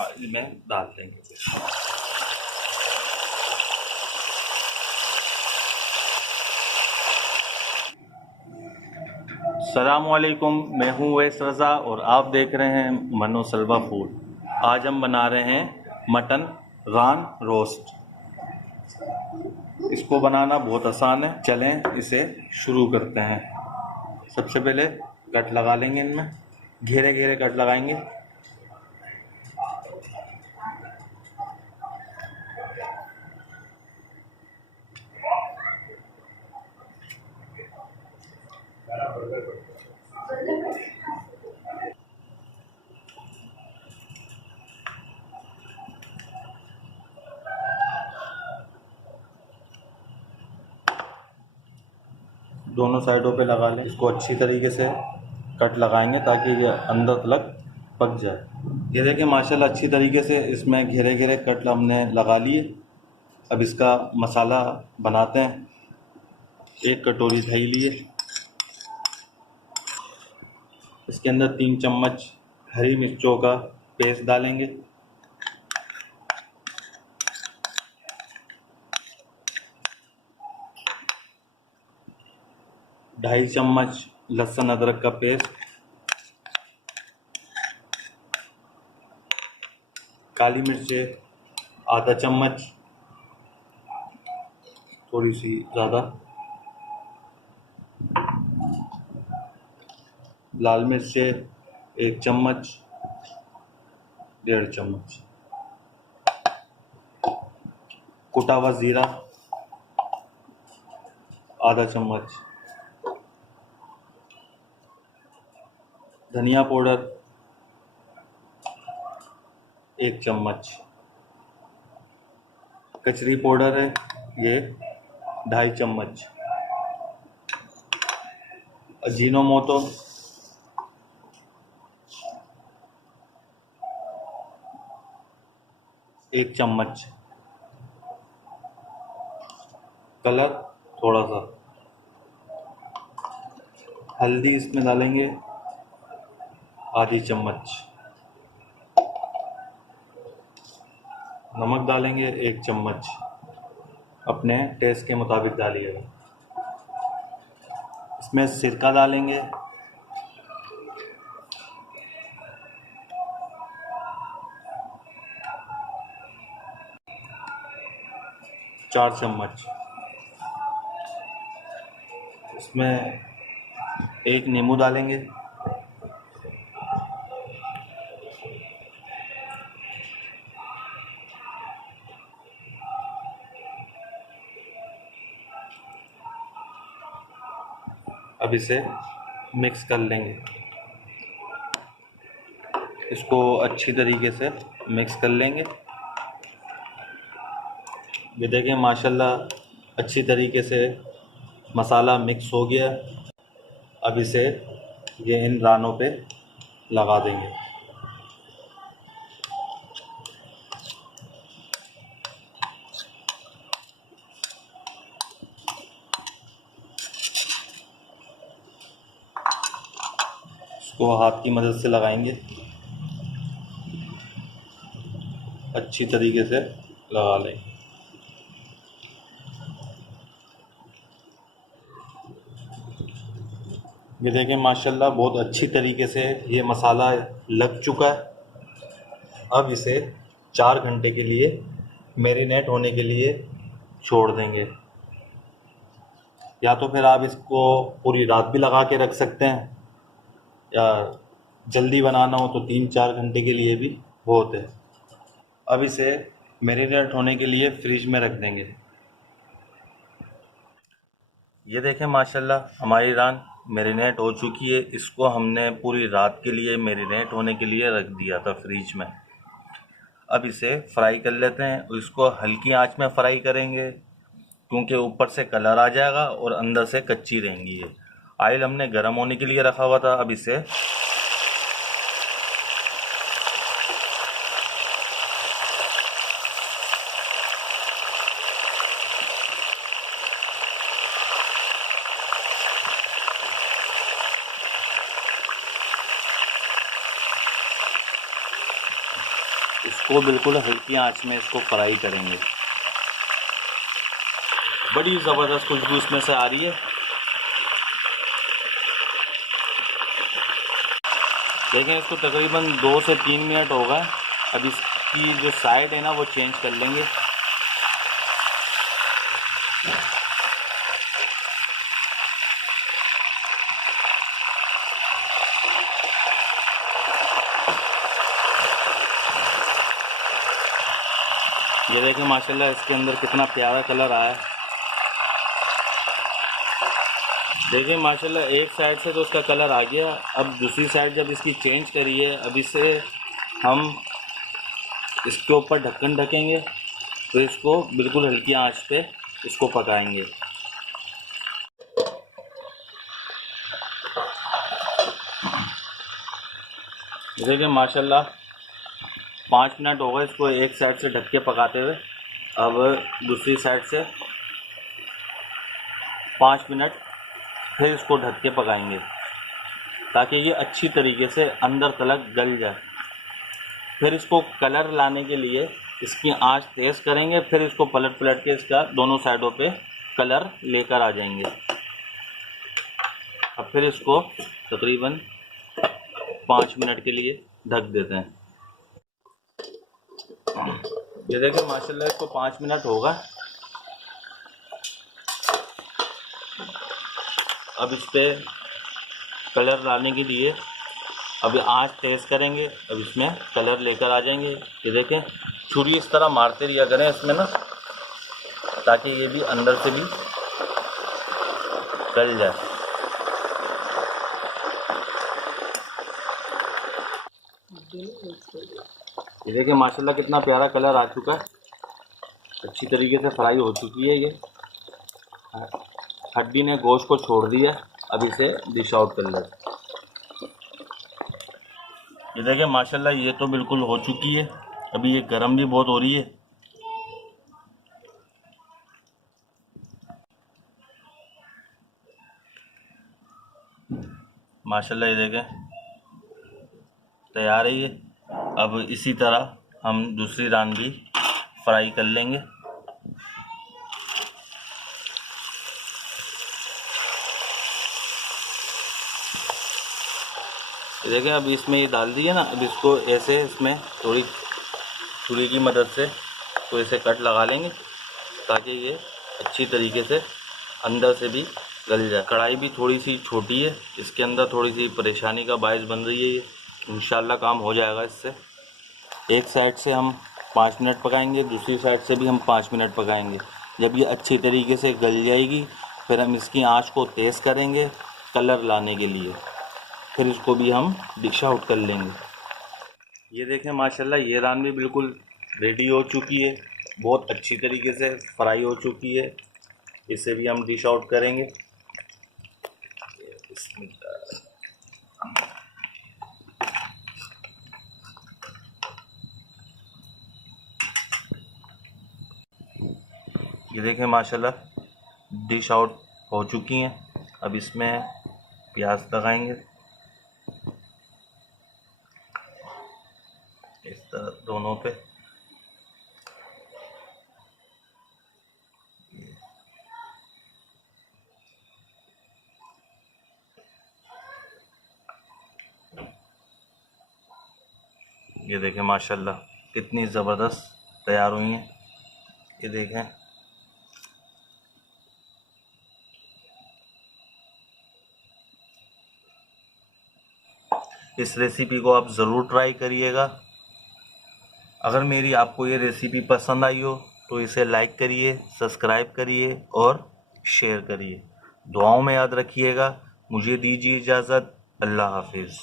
इसमें डाल देंगे। अस्सलामुअलैकुम, मैं हूँ वैस रज़ा और आप देख रहे हैं मनो सलवा फूड। आज हम बना रहे हैं मटन रान रोस्ट। इसको बनाना बहुत आसान है, चलें इसे शुरू करते हैं। सबसे पहले कट लगा लेंगे, इनमें घेरे घेरे कट लगाएंगे। दोनों साइडों पे लगा लें। इसको अच्छी तरीके से कट लगाएंगे ताकि ये अंदर तक पक जाए। ये देखिए माशाल्लाह अच्छी तरीके से इसमें घेरे घेरे कट हमने लगा लिए। अब इसका मसाला बनाते हैं। 1 कटोरी दही लिए, इसके अंदर 3 चम्मच हरी मिर्चों का पेस्ट डालेंगे। 2.5 चम्मच लहसुन अदरक का पेस्ट, काली मिर्चें आधा चम्मच, थोड़ी सी ज़्यादा, लाल मिर्चें 1 चम्मच, 1.5 चम्मच, कुटा हुआ ज़ीरा आधा चम्मच, धनिया पाउडर 1 चम्मच, कचरी पाउडर है ये 2.5 चम्मच, अजीनोमोटो 1 चम्मच, कलर थोड़ा सा, हल्दी इसमें डालेंगे आधी चम्मच, नमक डालेंगे 1 चम्मच, अपने टेस्ट के मुताबिक डालिएगा। इसमें सिरका डालेंगे 4 चम्मच, इसमें 1 नींबू डालेंगे, अब इसे मिक्स कर लेंगे। इसको अच्छी तरीके से मिक्स कर लेंगे। ये देखें माशाल्लाह अच्छी तरीके से मसाला मिक्स हो गया। अब इसे ये इन रानों पे लगा देंगे। इसको हाथ की मदद से लगाएंगे, अच्छी तरीके से लगा लें। ये देखें माशाल्लाह बहुत अच्छी तरीके से ये मसाला लग चुका है। अब इसे 4 घंटे के लिए मैरिनेट होने के लिए छोड़ देंगे, या तो फिर आप इसको पूरी रात भी लगा के रख सकते हैं, या जल्दी बनाना हो तो 3-4 घंटे के लिए भी बहुत है। अब इसे मैरिनेट होने के लिए फ्रिज में रख देंगे। ये देखें माशाल्लाह हमारी रान मैरिनेट हो चुकी है। इसको हमने पूरी रात के लिए मैरिनेट होने के लिए रख दिया था फ्रिज में। अब इसे फ्राई कर लेते हैं और इसको हल्की आंच में फ्राई करेंगे, क्योंकि ऊपर से कलर आ जाएगा और अंदर से कच्ची रहेंगी ये। ऑयल हमने गर्म होने के लिए रखा हुआ था। अब इसे इसको बिल्कुल हल्की आंच में इसको फ्राई करेंगे। बड़ी ज़बरदस्त खुशबू इसमें से आ रही है। देखें, इसको तकरीबन 2 से 3 मिनट हो गए। अब इसकी जो साइड है ना वो चेंज कर लेंगे। ये देखें माशाल्लाह इसके अंदर कितना प्यारा कलर आया है। देखिए माशाल्लाह एक साइड से तो उसका कलर आ गया। अब दूसरी साइड जब इसकी चेंज करिए, अब इसे हम इसके ऊपर ढक्कन ढकेंगे, तो इसको बिल्कुल हल्की आंच पे इसको पकाएंगे। देखिए माशाल्लाह 5 मिनट हो गए इसको एक साइड से ढक के पकाते हुए। अब दूसरी साइड से 5 मिनट फिर इसको ढक के पकाएंगे ताकि ये अच्छी तरीके से अंदर तलक गल जाए। फिर इसको कलर लाने के लिए इसकी आंच तेज़ करेंगे, फिर इसको पलट पलट के इसका दोनों साइडों पे कलर लेकर आ जाएंगे। अब फिर इसको तकरीबन 5 मिनट के लिए ढक देते हैं। ये देखिए माशाल्लाह इसको 5 मिनट होगा। अब इस पर कलर लाने के लिए अभी आंच तेज़ करेंगे। अब इसमें कलर लेकर आ जाएंगे। ये देखें, छुरी इस तरह मारते रहिया करें इसमें ना, ताकि ये भी अंदर से भी गल जाए। ये देखिए माशाल्लाह कितना प्यारा कलर आ चुका है। अच्छी तरीके से फ्राई हो चुकी है। ये हड्डी ने गोश्त को छोड़ दिया। अब इसे डिश आउट कर ले। ये देखिए माशाल्लाह ये तो बिल्कुल हो चुकी है। अभी ये गरम भी बहुत हो रही है। माशाल्लाह ये देखें तैयार है ये। अब इसी तरह हम दूसरी रान भी फ्राई कर लेंगे। देखें अब इसमें ये डाल दिया ना, अब इसको ऐसे इसमें थोड़ी छुरी की मदद से तो ऐसे कट लगा लेंगे ताकि ये अच्छी तरीके से अंदर से भी गल जाए। कढ़ाई भी थोड़ी सी छोटी है, इसके अंदर थोड़ी सी परेशानी का बायस बन रही है। ये इंशाल्लाह काम हो जाएगा इससे। एक साइड से हम 5 मिनट पकाएंगे, दूसरी साइड से भी हम 5 मिनट पकाएंगे। जब ये अच्छी तरीके से गल जाएगी फिर हम इसकी आँच को तेज़ करेंगे कलर लाने के लिए। फिर इसको भी हम डिश आउट कर लेंगे। ये देखें माशाल्लाह ये रान भी बिल्कुल रेडी हो चुकी है, बहुत अच्छी तरीके से फ्राई हो चुकी है। इसे भी हम डिश आउट करेंगे। ये देखें माशाल्लाह डिश आउट हो चुकी हैं। अब इसमें प्याज लगाएंगे इस तरह दोनों पे। ये देखें माशाल्लाह कितनी ज़बरदस्त तैयार हुई हैं। ये देखें इस रेसिपी को आप ज़रूर ट्राई करिएगा। अगर मेरी आपको ये रेसिपी पसंद आई हो तो इसे लाइक करिए, सब्सक्राइब करिए और शेयर करिए। दुआओं में याद रखिएगा। मुझे दीजिए इजाज़त। अल्लाह हाफिज़।